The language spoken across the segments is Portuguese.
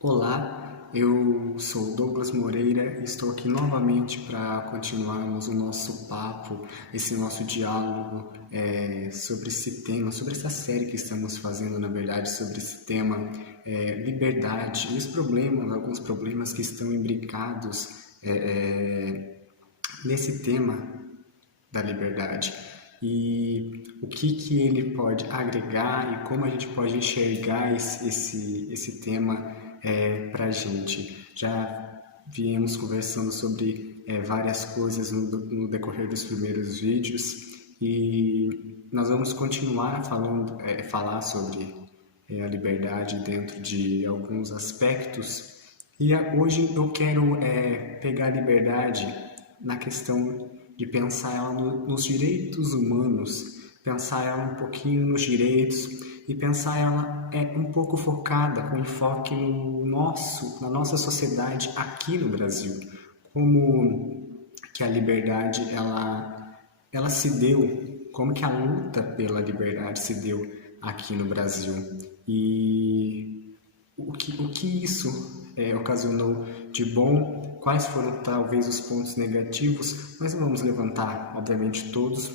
Olá, eu sou Douglas Moreira e estou aqui novamente para continuarmos o nosso papo, esse nosso diálogo sobre esse tema, sobre essa série que estamos fazendo, na verdade, sobre esse tema, liberdade e os problemas, alguns problemas que estão imbricados nesse tema da liberdade e o que ele pode agregar e como a gente pode enxergar esse tema para a gente. Já viemos conversando sobre várias coisas no decorrer dos primeiros vídeos e nós vamos continuar falar sobre a liberdade dentro de alguns aspectos. E hoje eu quero pegar a liberdade na questão de pensar ela nos direitos humanos, pensar ela um pouquinho nos direitos e pensar ela um pouco focada, com enfoque na nossa sociedade aqui no Brasil. Como que a liberdade ela se deu, como que a luta pela liberdade se deu aqui no Brasil. E o que isso ocasionou de bom, quais foram talvez os pontos negativos, mas não vamos levantar, obviamente, todos,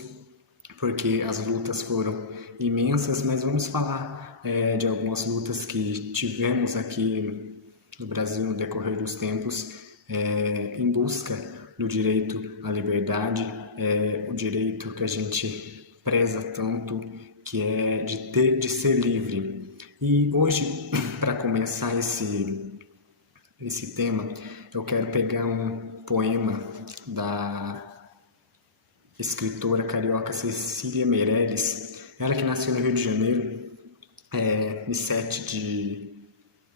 porque as lutas foram imensas, mas vamos falar de algumas lutas que tivemos aqui no Brasil no decorrer dos tempos em busca do direito à liberdade, o direito que a gente preza tanto, que é de ser livre. E hoje, para começar esse tema, eu quero pegar um poema da escritora carioca Cecília Meirelles, ela que nasceu no Rio de Janeiro, em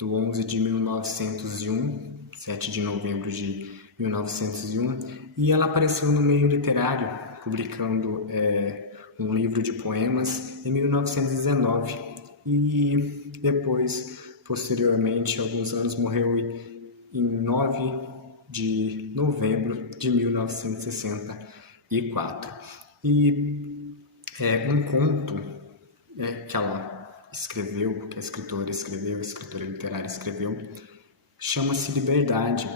11 de 1901, 7 de novembro de 1901, e ela apareceu no meio literário, publicando um livro de poemas em 1919, e depois, posteriormente, alguns anos, morreu em 9 de novembro de 1964. E um conto que ela escreveu, que a escritora escreveu, a escritora literária escreveu, chama-se Liberdade.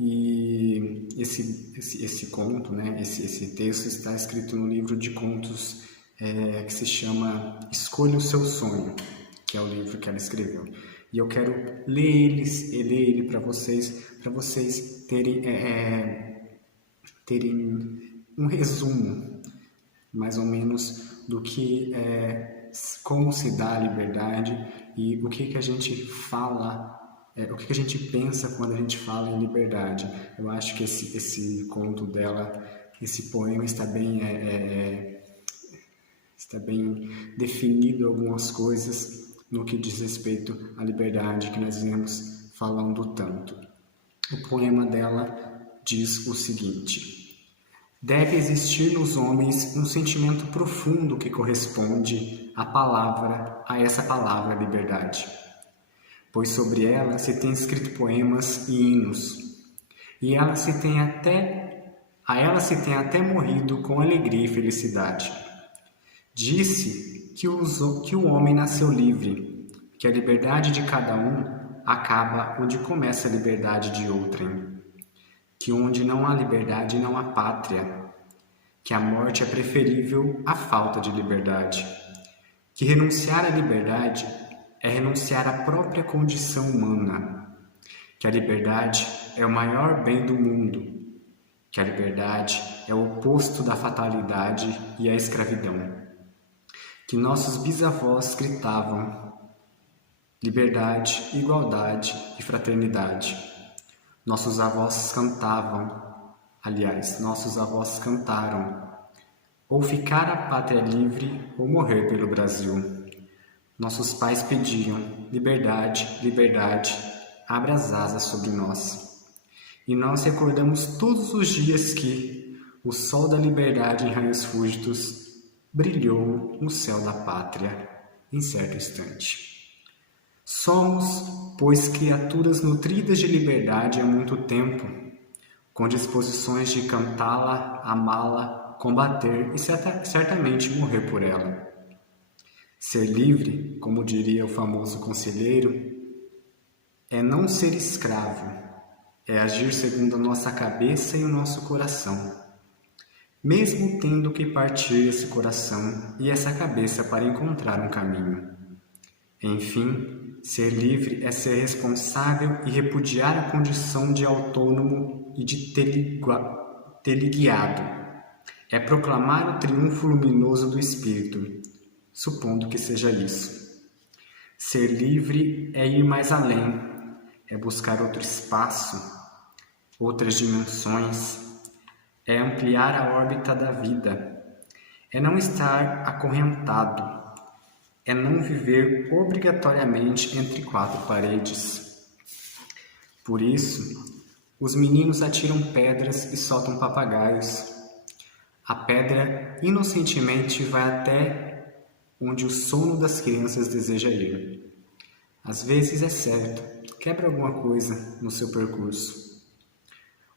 E esse conto, né, esse texto está escrito no livro de contos que se chama Escolha o Seu Sonho, que é o livro que ela escreveu. E eu quero ler ele para vocês terem um resumo, mais ou menos, do que como se dá a liberdade e o que a gente fala, o que a gente pensa quando a gente fala em liberdade. Eu acho que esse conto dela, esse poema está bem definido algumas coisas no que diz respeito à liberdade que nós viemos falando tanto. O poema dela diz o seguinte: deve existir nos homens um sentimento profundo que corresponde a essa palavra liberdade, pois sobre ela se tem escrito poemas e hinos, e a ela se tem até morrido com alegria e felicidade. Disse que o homem nasceu livre, que a liberdade de cada um acaba onde começa a liberdade de outrem, que onde não há liberdade não há pátria, que a morte é preferível à falta de liberdade, que renunciar à liberdade é renunciar à própria condição humana, que a liberdade é o maior bem do mundo, que a liberdade é o oposto da fatalidade e a escravidão, que nossos bisavós gritavam liberdade, igualdade e fraternidade. Nossos avós cantaram, ou ficar a pátria livre ou morrer pelo Brasil. Nossos pais pediam liberdade, liberdade, abra as asas sobre nós. E nós recordamos todos os dias que o sol da liberdade em raios fúlgidos brilhou no céu da pátria em certo instante. Somos, pois, criaturas nutridas de liberdade há muito tempo, com disposições de cantá-la, amá-la, combater e certamente morrer por ela. Ser livre, como diria o famoso conselheiro, é não ser escravo, é agir segundo a nossa cabeça e o nosso coração, mesmo tendo que partir esse coração e essa cabeça para encontrar um caminho. Enfim, ser livre é ser responsável e repudiar a condição de autônomo e de teleguiado. É proclamar o triunfo luminoso do Espírito, supondo que seja isso. Ser livre é ir mais além, é buscar outro espaço, outras dimensões, é ampliar a órbita da vida, é não estar acorrentado, é não viver obrigatoriamente entre quatro paredes. Por isso, os meninos atiram pedras e soltam papagaios. A pedra inocentemente vai até onde o sono das crianças deseja ir. Às vezes é certo, quebra alguma coisa no seu percurso.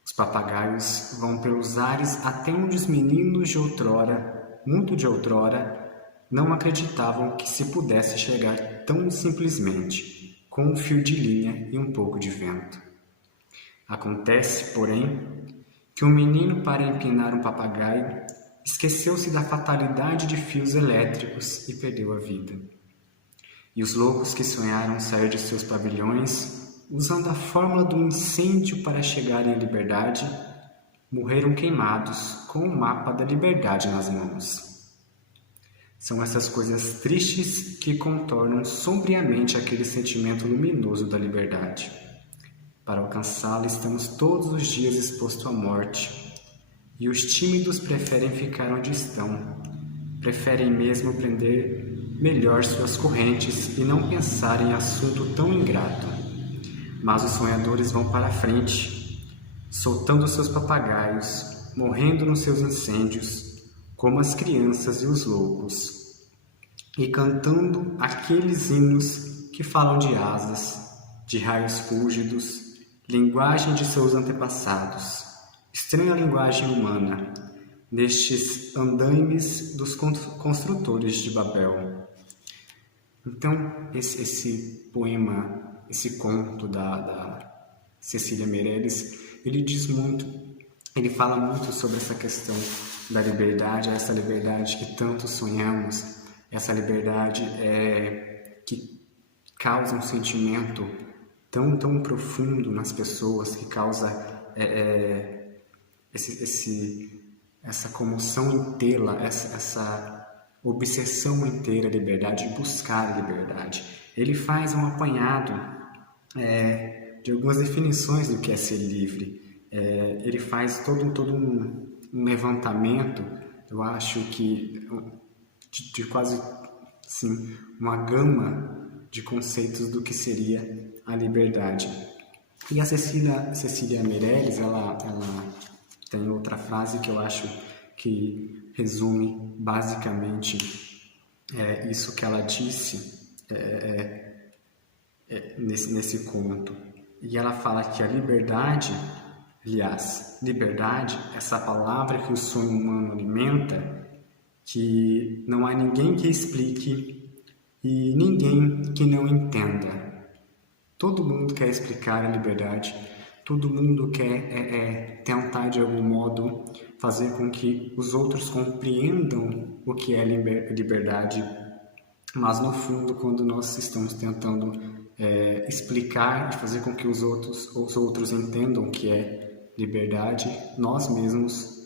Os papagaios vão pelos ares até onde os meninos de outrora, muito de outrora, não acreditavam que se pudesse chegar tão simplesmente, com um fio de linha e um pouco de vento. Acontece, porém, que um menino, para empinar um papagaio, esqueceu-se da fatalidade de fios elétricos e perdeu a vida. E os loucos que sonharam sair de seus pavilhões, usando a fórmula do incêndio para chegarem à liberdade, morreram queimados com o mapa da liberdade nas mãos. São essas coisas tristes que contornam sombriamente aquele sentimento luminoso da liberdade. Para alcançá-la, estamos todos os dias expostos à morte. E os tímidos preferem ficar onde estão, preferem mesmo prender melhor suas correntes e não pensar em assunto tão ingrato. Mas os sonhadores vão para a frente, soltando seus papagaios, morrendo nos seus incêndios, como as crianças e os loucos, e cantando aqueles hinos que falam de asas, de raios fúlgidos, linguagem de seus antepassados, estranha linguagem humana, nestes andaimes dos construtores de Babel. Então, esse poema, esse conto da Cecília Meirelles, ele diz muito, ele fala muito sobre essa questão da liberdade, essa liberdade que tanto sonhamos, essa liberdade que causa um sentimento tão profundo nas pessoas, que causa essa comoção inteira, essa obsessão inteira à liberdade, de buscar a liberdade. Ele faz um apanhado de algumas definições do que é ser livre. Ele faz todo um levantamento, eu acho que de quase assim, uma gama de conceitos do que seria a liberdade. E a Cecília Meirelles, ela tem outra frase que eu acho que resume basicamente isso que ela disse nesse conto. E ela fala que a liberdade, aliás, liberdade, essa palavra que o sonho humano alimenta, que não há ninguém que explique e ninguém que não entenda. Todo mundo quer explicar a liberdade, todo mundo quer tentar de algum modo fazer com que os outros compreendam o que é liberdade, mas no fundo, quando nós estamos tentando explicar e fazer com que os outros entendam o que é liberdade, nós mesmos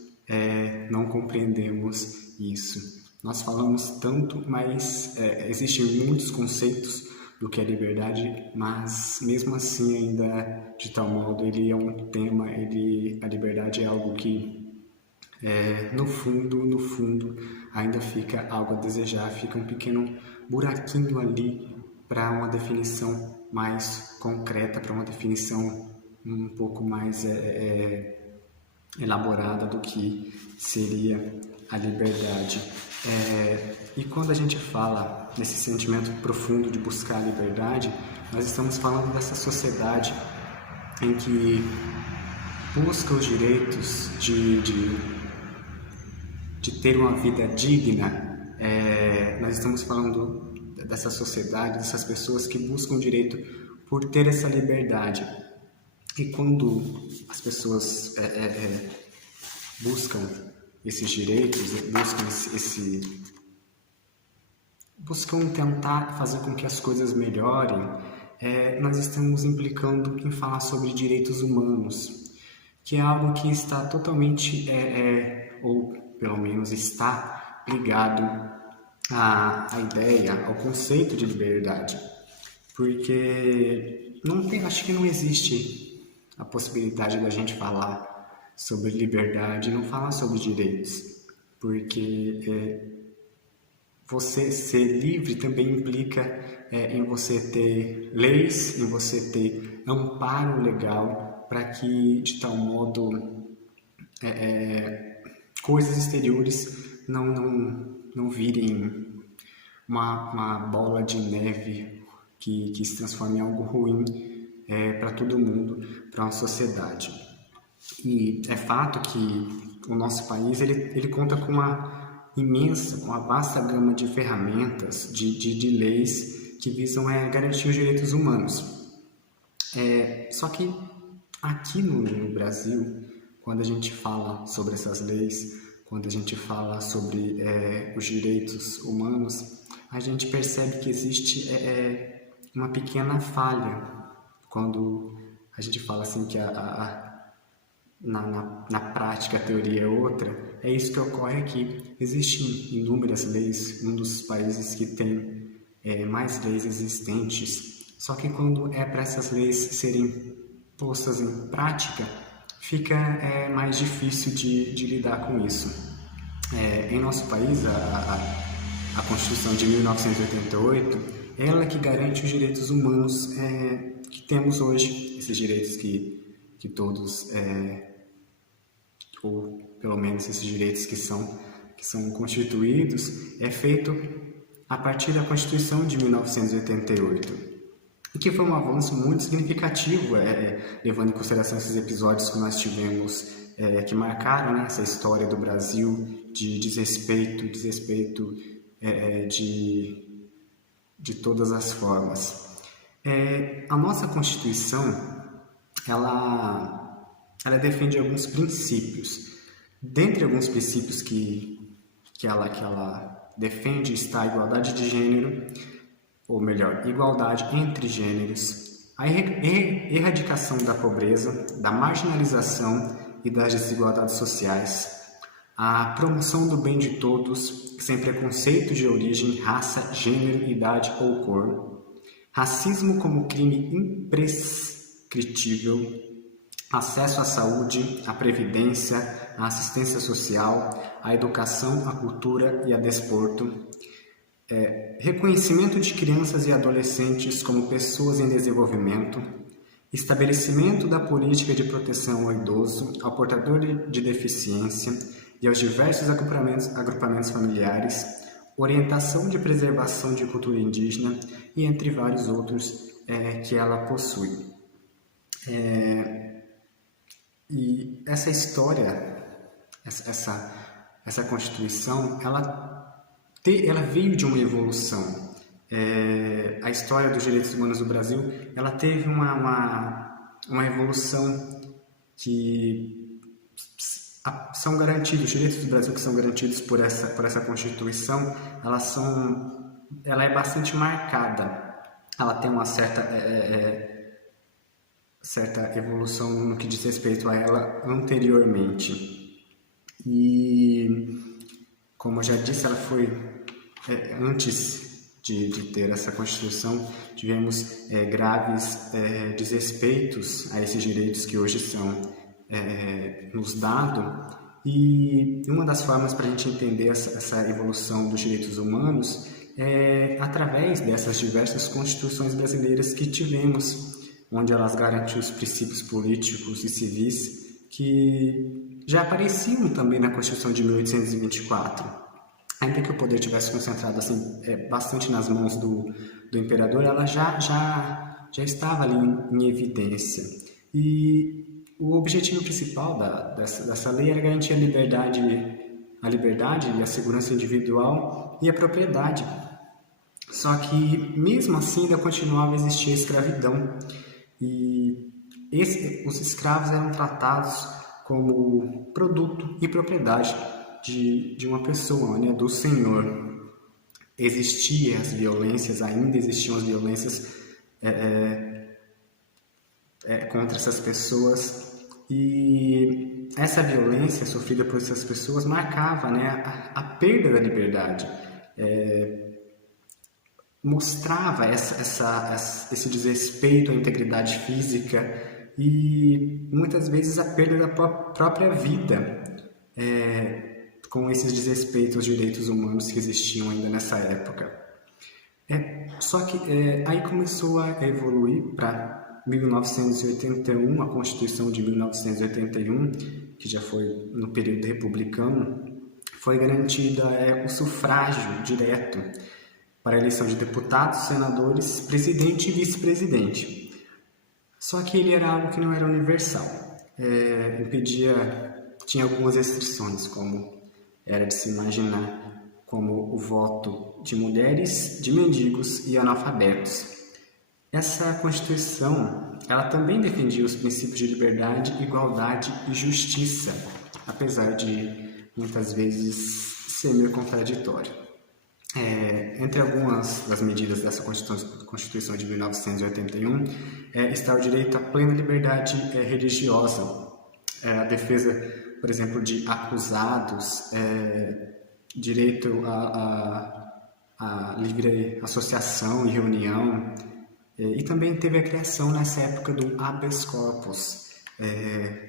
não compreendemos isso. Nós falamos tanto, mas existem muitos conceitos do que é liberdade, mas mesmo assim ainda de tal modo ele é um tema, a liberdade é algo que no fundo ainda fica algo a desejar, fica um pequeno buraquinho ali para uma definição mais concreta, para uma definição um pouco mais elaborada do que seria a liberdade. E quando a gente fala desse sentimento profundo de buscar a liberdade, nós estamos falando dessa sociedade em que busca os direitos de ter uma vida digna. Nós estamos falando dessa sociedade, dessas pessoas que buscam o direito por ter essa liberdade. E quando as pessoas buscam esses direitos, buscam tentar fazer com que as coisas melhorem, nós estamos implicando em falar sobre direitos humanos, que é algo que está totalmente, ou pelo menos está ligado à ideia, ao conceito de liberdade. Porque acho que não existe a possibilidade da gente falar sobre liberdade e não falar sobre direitos. Porque você ser livre também implica em você ter leis, em você ter amparo legal para que, de tal modo, coisas exteriores não virem uma bola de neve que se transforme em algo ruim para todo mundo, para uma sociedade. E é fato que o nosso país ele conta com uma vasta gama de ferramentas, de leis que visam garantir os direitos humanos. Só que aqui no Brasil, quando a gente fala sobre essas leis, quando a gente fala sobre os direitos humanos, a gente percebe que existe uma pequena falha quando a gente fala assim que na prática a teoria é outra. É isso que ocorre aqui. Existem inúmeras leis, um dos países que tem mais leis existentes, só que quando é para essas leis serem postas em prática, fica mais difícil de lidar com isso. Em nosso país, a Constituição de 1988, ela que garante os direitos humanos que temos hoje, esses direitos que todos, ou pelo menos esses direitos que são constituídos, é feito a partir da Constituição de 1988. E que foi um avanço muito significativo, levando em consideração esses episódios que nós tivemos, que marcaram essa história do Brasil de desrespeito de todas as formas. A nossa Constituição, ela defende alguns princípios. Dentre alguns princípios que ela defende está a igualdade de gênero, ou melhor, igualdade entre gêneros, a erradicação da pobreza, da marginalização e das desigualdades sociais, a promoção do bem de todos, sem preconceito de origem, raça, gênero, idade ou cor, racismo como crime imprescritível, acesso à saúde, à previdência, à assistência social, à educação, à cultura e a desporto, reconhecimento de crianças e adolescentes como pessoas em desenvolvimento, estabelecimento da política de proteção ao idoso, ao portador de deficiência e aos diversos agrupamentos familiares, orientação de preservação de cultura indígena e entre vários outros que ela possui. E essa história, essa Constituição, ela veio de uma evolução. A história dos direitos humanos no Brasil, ela teve uma evolução que são garantidos, os direitos do Brasil que são garantidos por essa Constituição, ela é bastante marcada. Ela tem uma certa evolução no que diz respeito a ela anteriormente. E, como eu já disse, ela foi antes de ter essa Constituição, tivemos graves desrespeitos a esses direitos que hoje são nos dados, e uma das formas para a gente entender essa evolução dos direitos humanos é através dessas diversas constituições brasileiras que tivemos, onde elas garantem os princípios políticos e civis que já apareciam também na Constituição de 1824. Ainda que o poder tivesse concentrado assim, bastante nas mãos do imperador, ela já estava ali em evidência. E o objetivo principal dessa lei era garantir a liberdade e a segurança individual e a propriedade. Só que, mesmo assim, ainda continuava a existir a escravidão. E os escravos eram tratados como produto e propriedade de uma pessoa, né, do senhor. Existiam as violências, ainda existiam as violências contra essas pessoas, e essa violência sofrida por essas pessoas marcava, né, a perda da liberdade, mostrava esse desrespeito à integridade física e muitas vezes a perda da própria vida, com esses desrespeitos aos direitos humanos que existiam ainda nessa época. Só que aí começou a evoluir para 1981, a Constituição de 1981, que já foi no período republicano, foi garantida o sufrágio direto para a eleição de deputados, senadores, presidente e vice-presidente. Só que ele era algo que não era universal. Tinha algumas restrições, como era de se imaginar, como o voto de mulheres, de mendigos e analfabetos. Essa Constituição, ela também defendia os princípios de liberdade, igualdade e justiça, apesar de muitas vezes ser meio contraditório. Entre algumas das medidas dessa Constituição de 1981 está o direito à plena liberdade religiosa, a defesa, por exemplo, de acusados, direito a livre associação e reunião, e também teve a criação nessa época do habeas corpus,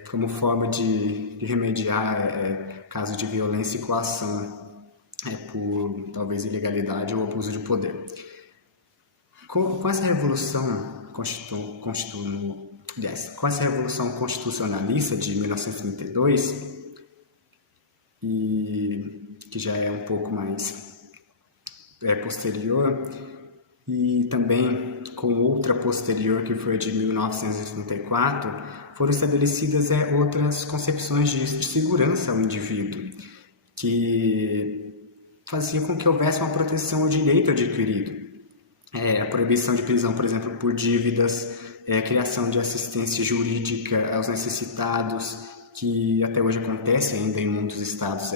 como forma de remediar casos de violência e coação por talvez ilegalidade ou abuso de poder. Com essa revolução constitucionalista de 1932, e que já é um pouco mais posterior, e também com outra posterior, que foi a de 1934, foram estabelecidas outras concepções de segurança ao indivíduo, que fazia com que houvesse uma proteção ao direito adquirido. A proibição de prisão, por exemplo, por dívidas, a criação de assistência jurídica aos necessitados, que até hoje acontece ainda em muitos estados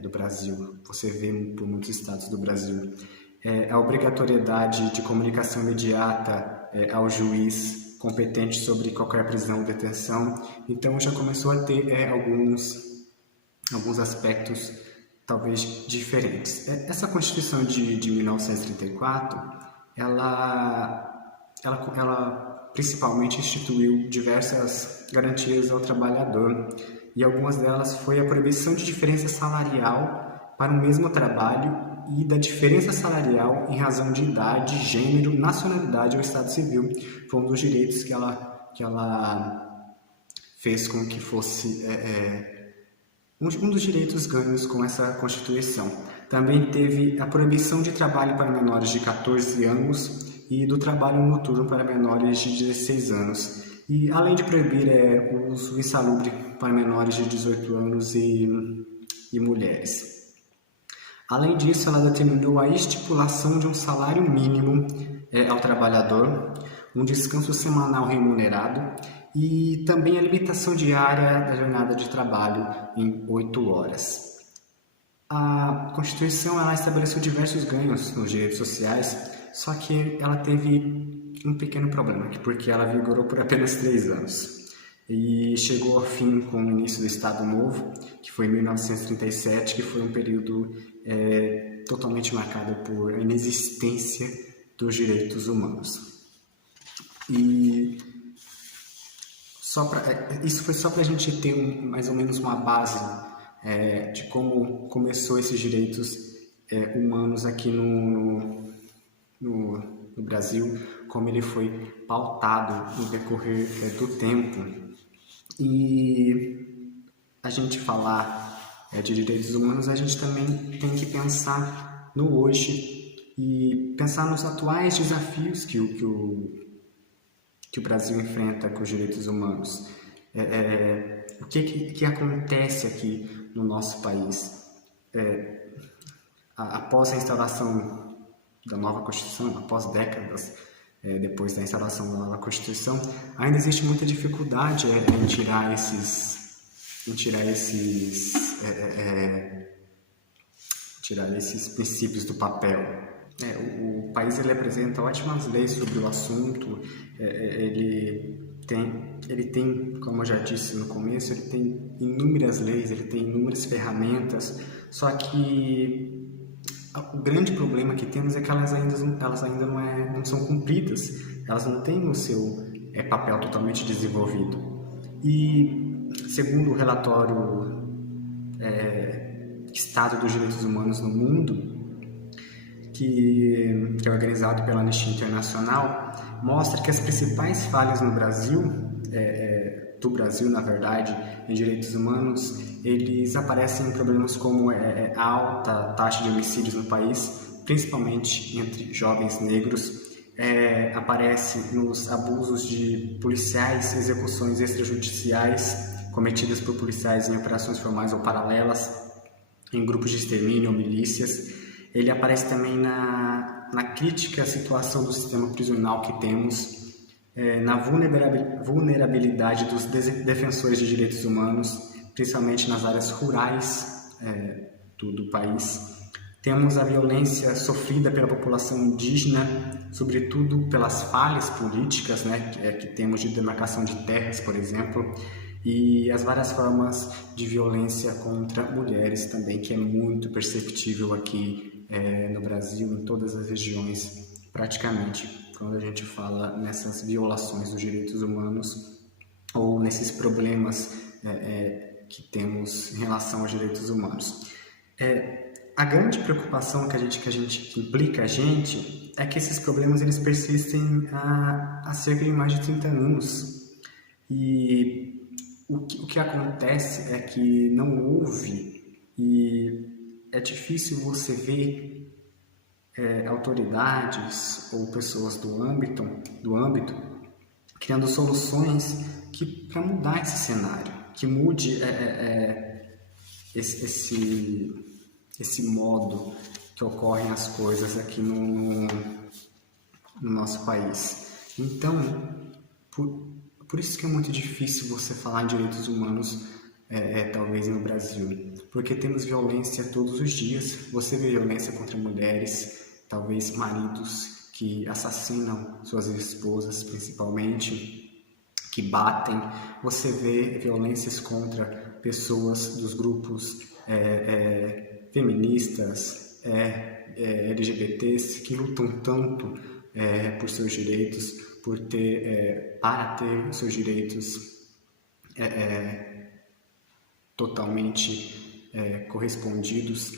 do Brasil, você vê por muitos estados do Brasil. A obrigatoriedade de comunicação imediata ao juiz competente sobre qualquer prisão ou detenção. Então já começou a ter alguns aspectos talvez diferentes. Essa Constituição de 1934, ela principalmente instituiu diversas garantias ao trabalhador, e algumas delas foi a proibição de diferença salarial para o mesmo trabalho e da diferença salarial em razão de idade, gênero, nacionalidade ou estado civil. Foi um dos direitos que ela fez com que fosse um dos direitos ganhos com essa Constituição. Também teve a proibição de trabalho para menores de 14 anos e do trabalho noturno para menores de 16 anos. E além de proibir o uso insalubre para menores de 18 anos e mulheres. Além disso, ela determinou a estipulação de um salário mínimo ao trabalhador, um descanso semanal remunerado e também a limitação diária da jornada de trabalho em 8 horas. A Constituição ela estabeleceu diversos ganhos nos direitos sociais, só que ela teve um pequeno problema, porque ela vigorou por apenas 3 anos. E chegou ao fim com o início do Estado Novo, que foi em 1937, que foi um período totalmente marcado por inexistência dos direitos humanos. E isso foi só para a gente ter mais ou menos uma base de como começou esses direitos humanos aqui no Brasil, como ele foi pautado no decorrer do tempo. E a gente falar de direitos humanos, a gente também tem que pensar no hoje e pensar nos atuais desafios que o Brasil enfrenta com os direitos humanos. O que acontece aqui no nosso país após a instauração da nova Constituição, após décadas depois da instalação da nova Constituição, ainda existe muita dificuldade em tirar esses princípios do papel. O país ele apresenta ótimas leis sobre o assunto, ele tem, como eu já disse no começo, ele tem inúmeras leis, ele tem inúmeras ferramentas, só que o grande problema que temos é que elas ainda não são cumpridas, elas não têm o seu papel totalmente desenvolvido. E, segundo o relatório Estado dos Direitos Humanos no Mundo, que é organizado pela Anistia Internacional, mostra que as principais falhas no Brasil, na verdade, em direitos humanos, eles aparecem em problemas como a alta taxa de homicídios no país, principalmente entre jovens negros, aparece nos abusos de policiais, execuções extrajudiciais cometidas por policiais em operações formais ou paralelas, em grupos de extermínio ou milícias. Ele aparece também na crítica à situação do sistema prisional que temos, na vulnerabilidade dos defensores de direitos humanos, principalmente nas áreas rurais do país. Temos a violência sofrida pela população indígena, sobretudo pelas falhas políticas que temos de demarcação de terras, por exemplo, e as várias formas de violência contra mulheres também, que é muito perceptível aqui no Brasil, em todas as regiões, praticamente, quando a gente fala nessas violações dos direitos humanos ou nesses problemas que temos em relação aos direitos humanos. A grande preocupação que implica a gente é que esses problemas eles persistem há cerca de mais de 30 anos. E o que acontece é que não houve, e é difícil você ver autoridades ou pessoas do âmbito criando soluções para mudar esse cenário, que mude esse modo que ocorrem as coisas aqui no nosso país. Então, por isso que é muito difícil você falar em direitos humanos, talvez no Brasil, porque temos violência todos os dias. Você vê violência contra mulheres, talvez maridos que assassinam suas esposas, principalmente, que batem. Você vê violências contra pessoas dos grupos feministas, LGBTs, que lutam tanto por seus direitos, para ter seus direitos totalmente correspondidos.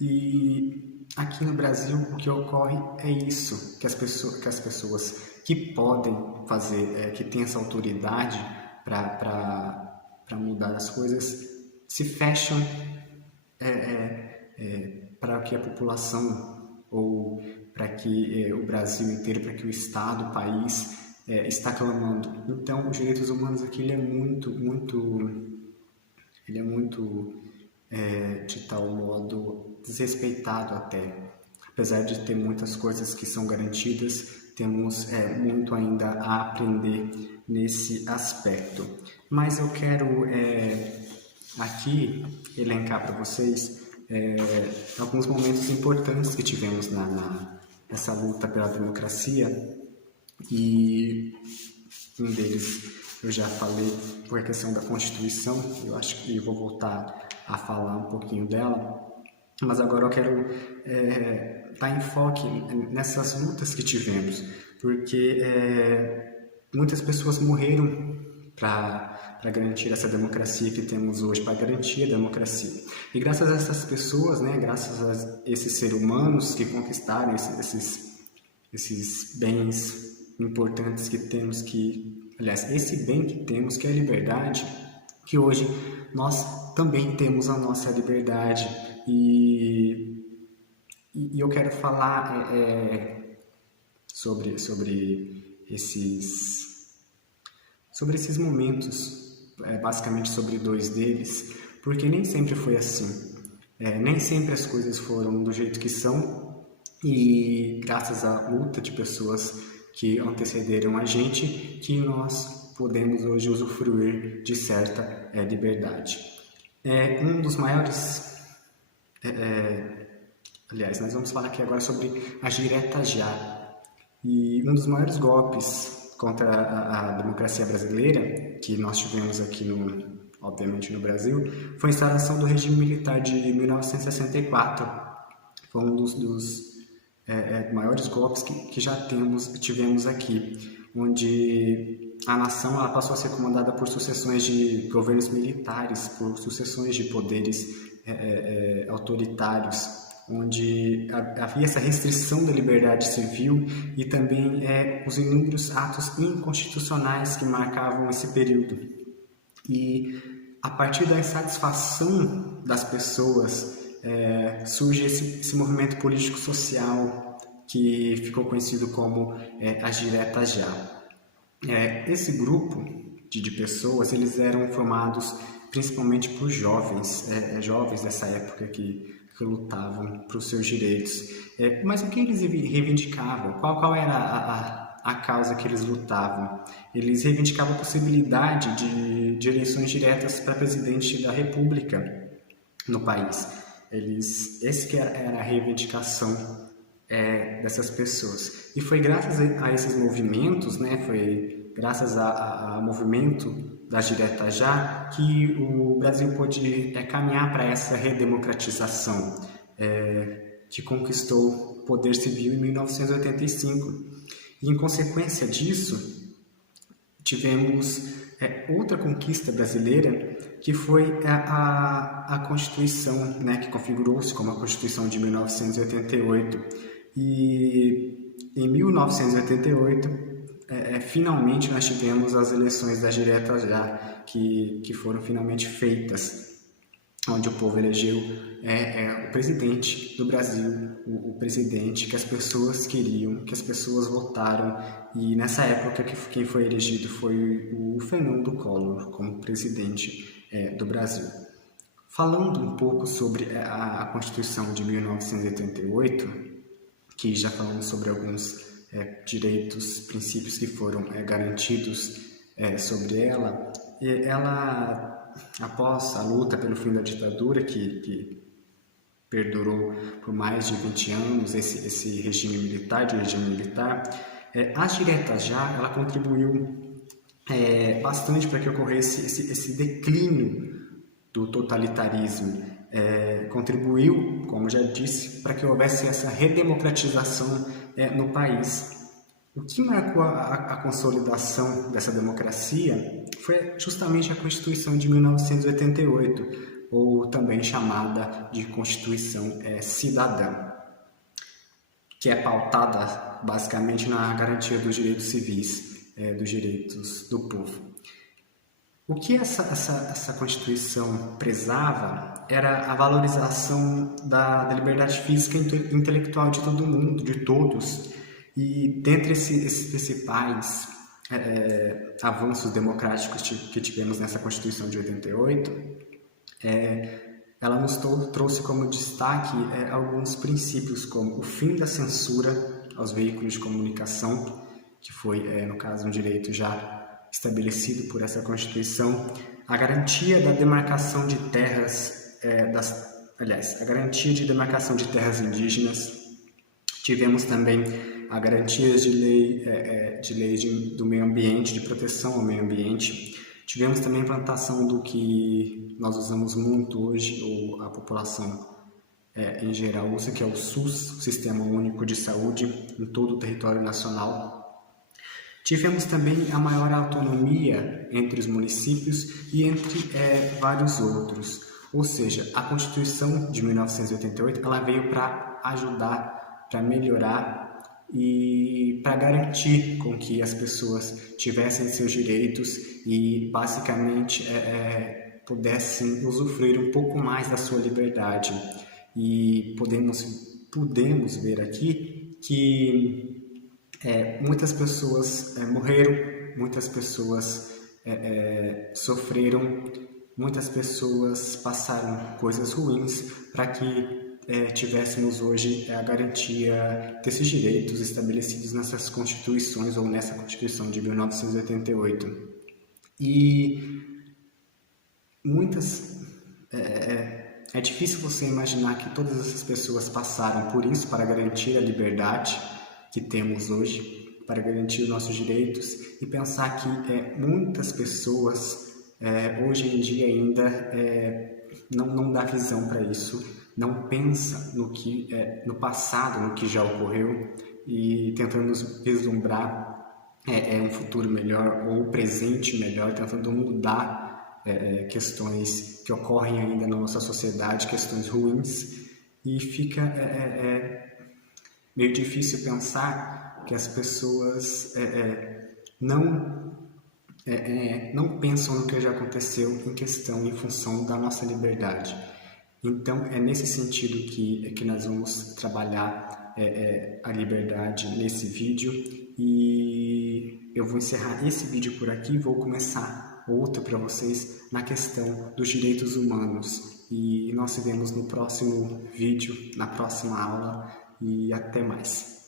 E aqui no Brasil o que ocorre é isso, que as pessoas que podem fazer, que têm essa autoridade para mudar as coisas, se fecham para que a população, ou para que o Brasil inteiro, para que o Estado, o país está clamando. Então, os direitos humanos aqui ele é muito de tal modo desrespeitado até. Apesar de ter muitas coisas que são garantidas, temos muito ainda a aprender nesse aspecto. Mas eu quero aqui elencar para vocês alguns momentos importantes que tivemos nessa luta pela democracia, e um deles eu já falei, foi a questão da Constituição. Eu acho que vou voltar a falar um pouquinho dela, mas agora eu quero dar enfoque nessas lutas que tivemos, porque muitas pessoas morreram para garantir essa democracia que temos hoje, para garantir a democracia. E graças a essas pessoas, graças a esses seres humanos que conquistaram esses bens importantes que temos, esse bem que temos, que é a liberdade, que hoje nós também temos a nossa liberdade. E eu quero falar sobre esses momentos, basicamente sobre dois deles, porque nem sempre foi assim. Nem sempre as coisas foram do jeito que são, e graças à luta de pessoas que antecederam a gente, que nós podemos hoje usufruir de certa liberdade. Um dos maiores, aliás, nós vamos falar aqui agora sobre as diretas já, e um dos maiores golpes contra a democracia brasileira, que nós tivemos aqui, obviamente, no Brasil, foi a instalação do regime militar de 1964. Foi um dos maiores golpes que já tivemos aqui, onde a nação ela passou a ser comandada por sucessões de governos militares, por sucessões de poderes autoritários, onde havia essa restrição da liberdade civil e também os inúmeros atos inconstitucionais que marcavam esse período. E a partir da insatisfação das pessoas surge esse movimento político-social que ficou conhecido como as diretas já. Esse grupo de pessoas, eles eram formados principalmente por jovens, jovens dessa época que lutavam para os seus direitos. Mas o que eles reivindicavam? Qual era a causa que eles lutavam? Eles reivindicavam a possibilidade de eleições diretas para presidente da República no país. Esse que era a reivindicação dessas pessoas. E foi graças a esses movimentos, foi graças ao movimento das diretas já, que o Brasil pôde caminhar para essa redemocratização, que conquistou o poder civil em 1985. E em consequência disso, tivemos outra conquista brasileira, que foi a Constituição, que configurou-se como a Constituição de 1988. E em 1988, finalmente nós tivemos as eleições das diretas já, que foram finalmente feitas, onde o povo elegeu o presidente do Brasil, o presidente que as pessoas queriam, que as pessoas votaram. E nessa época quem foi elegido foi o Fernando Collor como presidente do Brasil. Falando um pouco sobre a Constituição de 1988, que já falamos sobre alguns direitos, princípios que foram garantidos sobre ela, após a luta pelo fim da ditadura, que perdurou por mais de 20 anos, esse regime militar, as diretas já, ela contribuiu bastante para que ocorresse esse declínio do totalitarismo. Contribuiu, como já disse, para que houvesse essa redemocratização no país. O que marcou a consolidação dessa democracia foi justamente a Constituição de 1988, ou também chamada de Constituição Cidadã, que é pautada basicamente na garantia dos direitos civis, dos direitos do povo. O que essa Constituição prezava era a valorização da liberdade física e intelectual de todo mundo, de todos. E dentre esses principais avanços democráticos que tivemos nessa Constituição de 88, ela nos trouxe como destaque alguns princípios, como o fim da censura aos veículos de comunicação, que foi, no caso, um direito já estabelecido por essa Constituição, a garantia da demarcação de terras, a garantia de demarcação de terras indígenas. Tivemos também a garantia de lei do meio ambiente, de proteção ao meio ambiente. Tivemos também a implantação do que nós usamos muito hoje, ou a população em geral usa, que é o SUS, o Sistema Único de Saúde, em todo o território nacional. Tivemos também a maior autonomia entre os municípios e entre vários outros. Ou seja, a Constituição de 1988 ela veio para ajudar, para melhorar e para garantir com que as pessoas tivessem seus direitos e basicamente pudessem usufruir um pouco mais da sua liberdade. E podemos ver aqui que muitas pessoas morreram, muitas pessoas sofreram, muitas pessoas passaram coisas ruins para que tivéssemos hoje a garantia desses direitos estabelecidos nessas constituições ou nessa Constituição de 1988. E é difícil você imaginar que todas essas pessoas passaram por isso para garantir a liberdade que temos hoje, para garantir os nossos direitos, e pensar que muitas pessoas hoje em dia ainda não dá visão para isso, não pensa no passado, no que já ocorreu, e tentando vislumbrar um futuro melhor ou um presente melhor, tentando mudar questões que ocorrem ainda na nossa sociedade, questões ruins, e fica meio difícil pensar que as pessoas não pensam no que já aconteceu em função da nossa liberdade. Então, é nesse sentido que nós vamos trabalhar a liberdade nesse vídeo, e eu vou encerrar esse vídeo por aqui e vou começar outro para vocês na questão dos direitos humanos. E nós nos vemos no próximo vídeo, na próxima aula, e até mais.